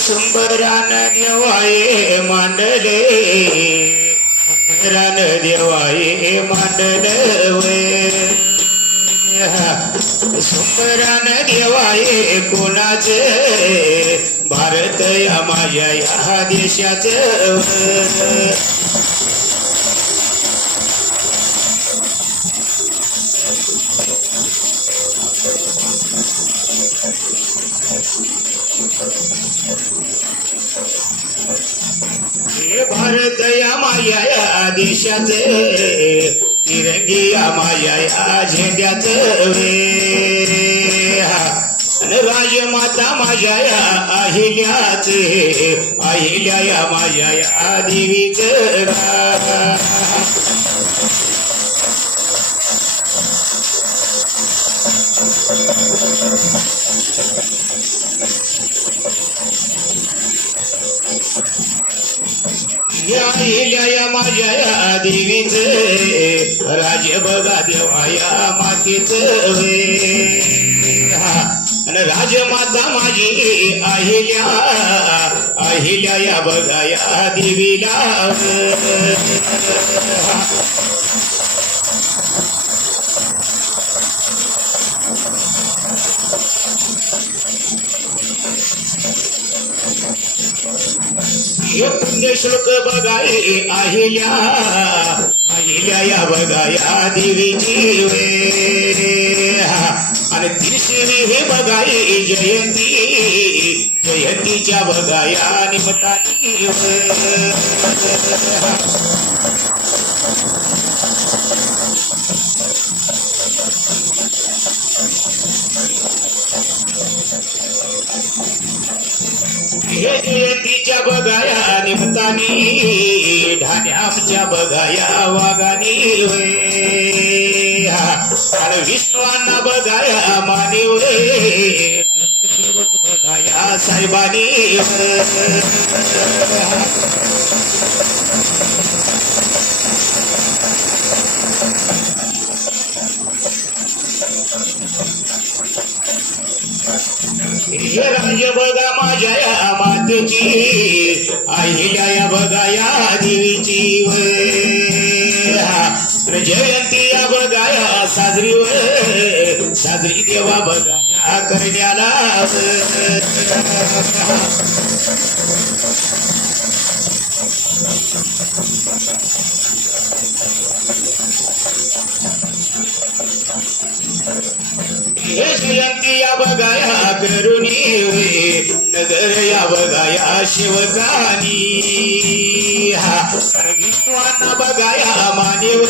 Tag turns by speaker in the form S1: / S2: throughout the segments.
S1: ಸಂಬರಾನ ದೇವಾಯೇ ಮಂಡಲೆ ರಾನ ದೇವಾಯೇ ಮಂಡಲವೇ ಸಂಬರಾನ ದೇವಾಯೇ ಕುಣಾಚೆ भारत या माझ्या या देशाच हे भारत या माया या देशाचे तिरंगी या माया या झेंड्याच आणि राजमाता माझ्या या अहिल्याचे अहिल्या या माझ्या या देवीचे या या माझ्या या देवीच राज बघा देवाया मातीच वे. राजमाता माझी अहिल्या अहिल्या या बघा या देवीला हे पुण्यश्लोक बघाय अहिल्या अहिल्या या बघा या देवीची आणि हे बघाय जयंती जयंतीच्या बघा या निमतानी हे जयंतीच्या बघाया निमतानी ढाण्याच्या बघाया वागानी वे अरे विष्णवांना बघाया मानिव रे बघाया साहेबानी. वे. बघा माझ्या या मातेची. अहिल्या या बघा या देवीची. जयंती या बघाया साजरी वे साजरी देवा बघाया करण्याला. जयंती या बघाया करुणी. नगर या बघाया शिवकानी हा विश्वांना बघाया मानेव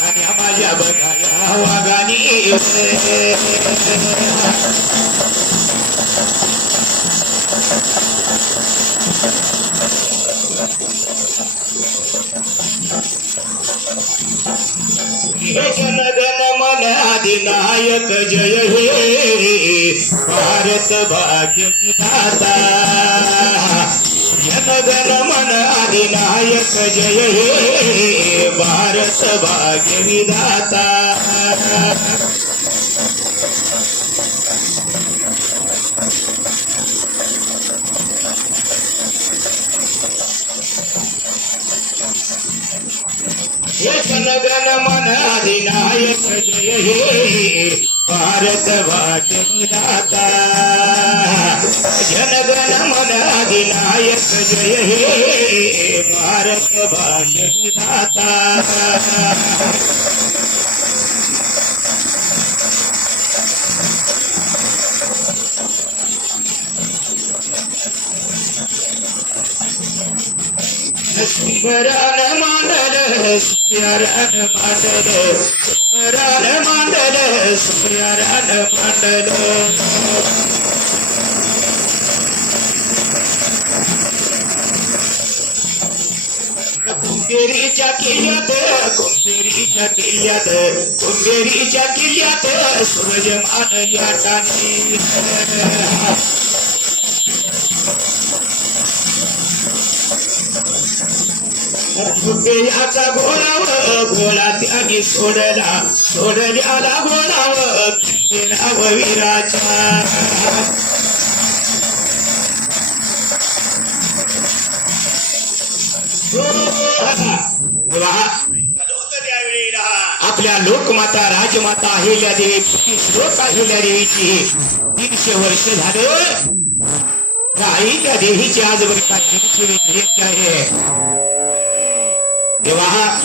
S1: आणि माझ्या बघाया वागानी जनगण मन अधिनायक जय हे. भारत भाग्य विधाता जनगण मन अधिनायक जय हे भारत भाग्य विधाता जनगण मन अधिनायक जय हे भारत भाग्य विधाता जनगण मन अधिनायक जय हे भारत भाग्य दाता स्मरण मांडल स्मरण मांडल स्मरण मांडल स्मरण मांडल कुंभेरीच्या किल्ल्यात कुंभेरीच्या किल्ल्यात कुंभेरीच्या किल्ल्यात सूरजमान या टाणी कुंभेयाचा घोडाव घोडा त्याने सोडला सोडल्याला घोडाव नाव विराजा आपल्या लोकमाता राजमाता अहिल्या देवी श्लोक अहिल्या देवीची दीडशे वर्ष झालं अहिल्या देवीची आज का दीडशे आहे तेव्हा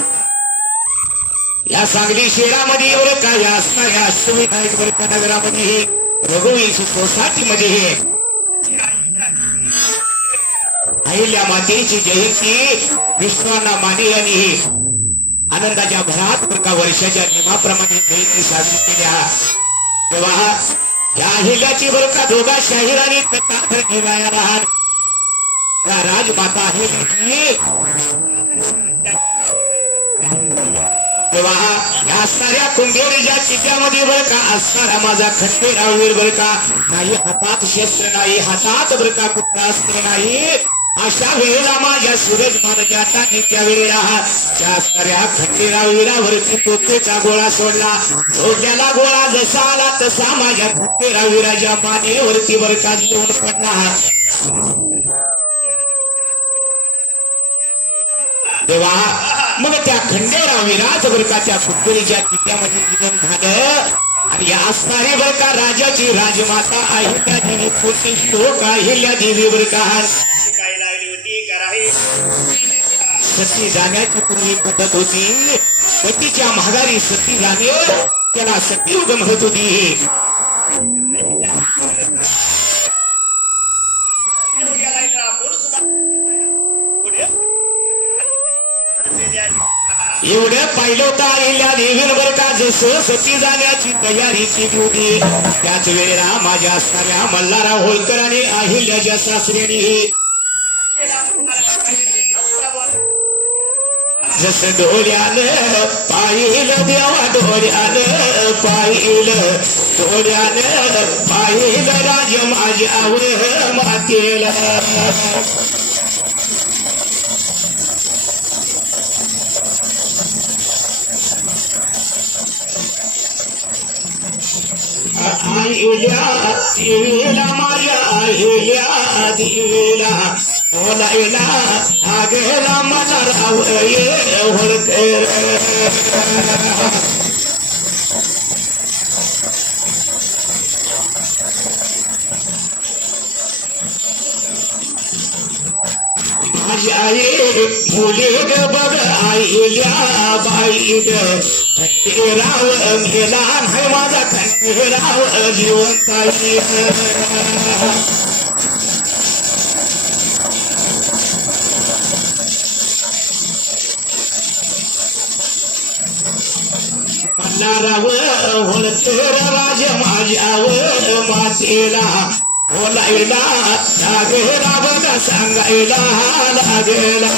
S1: या सांगली शहरामध्ये एवढं काय असणाऱ्या अष्टविनायक बरं नगरामध्ये हे रघुवीर सोसायटीमध्ये अहिल्या मातेची जयंती विश्वाना माने यांनी आनंदाच्या भरात प्रका वर्षाच्या नियमाप्रमाणे जयंती साजरी केल्या. तेव्हा या अहिल्याची बर का दोघा शाहिराने कथा राजमाता आहे तेव्हा या चित्यामध्ये का असणारा माझा का नाही हातात शस्त्र नाही हातात बरं का अस्त्र नाही. अशा वेळेला माझ्या सूरज महाराजांना त्या वेळेला त्या असणाऱ्या खंडेरावीरावरती तोतेचा गोळा सोडला. धोक्याला गोळा जसा आला तसा माझ्या खंडेरावीराच्या मानेवरती बर का येऊन पडला. तेव्हा मग त्या खंडेराव विराज बरकाच्या कुटुंबीच्या किल्ल्यामध्ये निधन झालं. आणि या असणारी बरका राजाची राजमाता अहिल्या देवी पोटी शोक अहिल्या देवी बरका
S2: काय लागली होती? कराही.
S1: सती जाण्याची पूर्वी पद्धत होती. पतीच्या महागारी सती जाणे त्याला सतीयुग म्हणत होती
S2: गेलायचा
S1: एवढं पाहिलं होतं अहिल्या देवीन बर का जस सती जाण्याची तयारी केली होती. त्याच वेळेला माझ्या असणाऱ्या मल्हारा होळकर आणि अहिल्याच्या सासऱ्याने. जस डोळ्यानं पाहिलं देवा डोळ्यानं पाहिलं. डोळ्यानं पाहिलं राज माझ्यावर मातेला. आईल्या देवीला माझ्या आईल्या देवीला बोलायला लागेला मला राव ये होळकर माझी आई मुली ग बघ आईल्या बाई ग खंडेराव गेला नाही माझा खंडेराव जिवंत मल्हाराव होळकर राज माझ्यावर मातेला बोलायला लागेला बघा सांगायला लागेला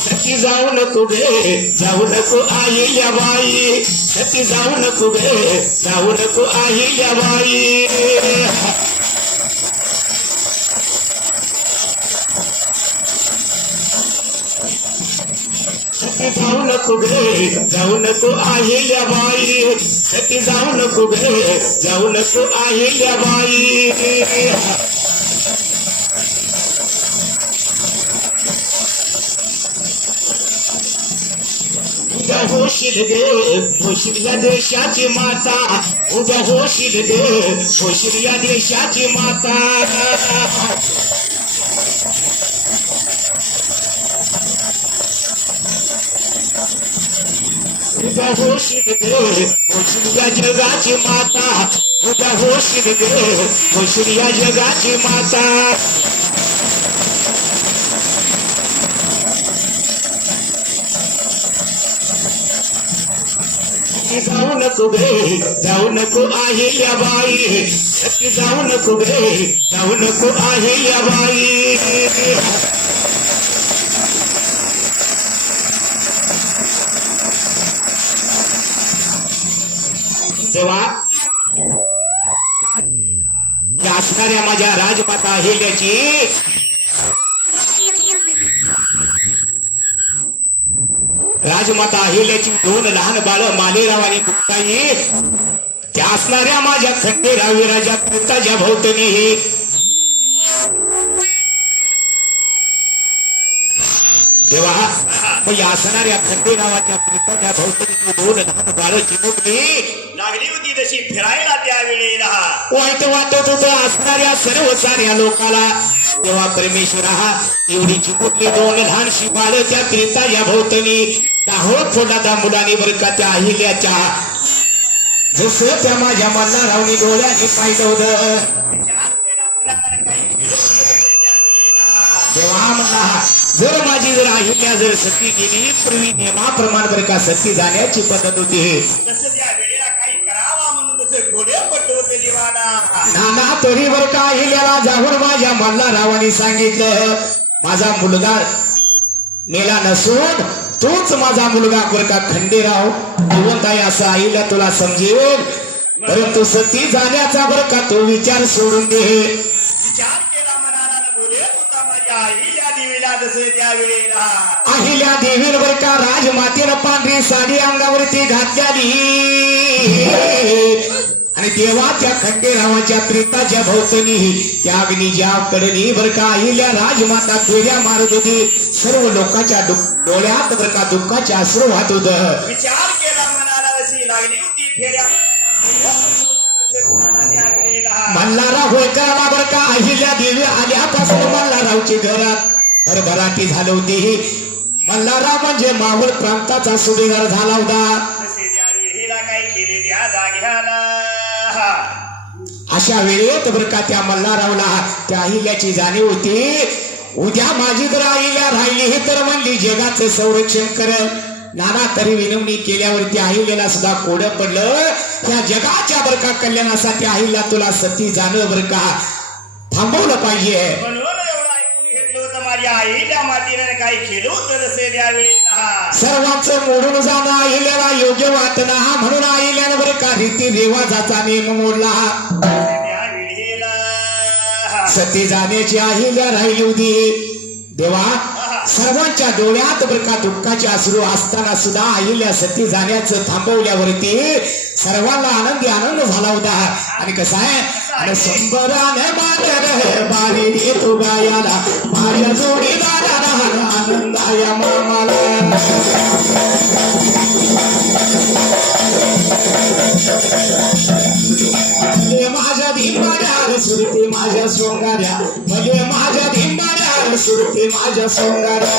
S1: सती जाऊ नको गे जाऊ नको आई या बाई. सती जाऊ नको गे जाऊ नको आई या बाई. जाऊ नको गे जाऊ नको आहे या बाई. सती जाऊ नको गे जाऊ नको आहे या बाई. होशील गे होशील या देशाची माता. उद्या होशील गे होशील या देशाची माता. उद्या होशील गे होशील या जगाची माता. उद्या होशील गे होशील या जगाची माता. नक्की जाऊ नको गे जाऊ नको आहे या बाई. सखी जाऊ नको गे जाऊ नको आहे या बाई. तेव्हा या असणाऱ्या माझ्या राजमाता अहिल्याची राजमाता अहिल्याची दोन लहान बाळ मालेराव आणि गुप्ताई त्या असणाऱ्या माझ्या खंडेराव विराजा कृताच्या भोवतणी तेव्हा मग या असणाऱ्या खंडेरावाच्या कृताच्या भोवतणी दोन लहान बाळ चिमुकली
S2: लागली होती तशी फिरायला त्यावेळेला
S1: वाईट वाटत होतं असणाऱ्या सर्व साऱ्या लोकाला. तेव्हा परमेश्वरा एवढी चिमुकली दोन लहानशी बाळ त्या त्रिताच्या मुलांनी बरं का त्या अहिल्याच्या जसं त्या माझ्या डोळ्याने पाहिलं होतं. तेव्हा म्हणला जर माझी जर अहिल्या जर सती गेली पूर्वी नियमाप्रमाणे बरं का सती जाण्याची पद्धत होती.
S2: तसं त्या वेळेला काही करावा म्हणून तसं घोडे पडले होते जीवाला
S1: नाना तरी बर का अहिल्याला जाऊन माझ्या मल्हारावाने सांगितलं माझा मुलगा मेला नसून तोच माझा मुलगा बर का खंडेराव आहे असं आईला तुला समजेल. परंतु सती जाण्याचा बर का तो विचार सोडून दे.
S2: विचार केला मनाला न बोले होता माझ्या आईल्या देवीला जसं त्यावेळेला
S1: अहिल्या देवीर बर का राजमातेनं पांढरी साडी अंगावरती घातल्याली आणि त्या खंडेरावाच्या प्रेताच्या भोवतणी त्या अग्नीच्या कडनी बर का अहिल्या राजमाता फेऱ्या मारत होती सर्व लोकांच्या डोळ्यात बर का दुःखाचे अश्रू वाहत होत
S2: विचार केला मनाला जशी लागली होती फेऱ्या.
S1: मल्हारा होळकराला बर का अहिल्या देवी आल्यापासून मल्हारावची घरात भरभराटी झाली होती. मल्हारा म्हणजे मावळ प्रांताचा सुभेदार झाला होता. अशा वेळेत बर का त्या मल्हारावला. त्या अहिल्याची जाणीव होती. उद्या माझी जर अहिल्या राहिली हे तर म्हणली जगाचं संरक्षण करल नाना तरी विनवणी केल्यावरती अहिल्याला सुद्धा कोड पडलं. या जगाच्या बर का कल्याणासाठी अहिल्या तुला सती जाणं बर का? थांबवलं पाहिजे.
S2: माझ्या आईल्या मातीने काही केलं होतं तसे त्यावेळेला
S1: सर्वांचं मोडून जाणं अहिल्याला योग्य वाटणं हा म्हणून अहिल्यानं बरे का रीती रेवाजाचा नियम मोडला.
S2: हा
S1: सती जाण्याची आहिल्या राहिली होती. देवा सर्वांच्या डोळ्यात बर का दुःखाचे असू असताना सुद्धा अहिल्या सती जाण्याचं थांबवल्यावरती सर्वांना आनंदी आनंद झाला होता. आणि कसं आहे? अरे संबराने बाजार बारी तू गायाला. म्हणजे माझ्या जोडीदारा आनंद आया मामाला. माझ्या धिंबाड्या सुरते माझ्या सोंगाऱ्या. म्हणजे माझ्या धिंबाड्या सुरते माझ्या सोंगाऱ्या.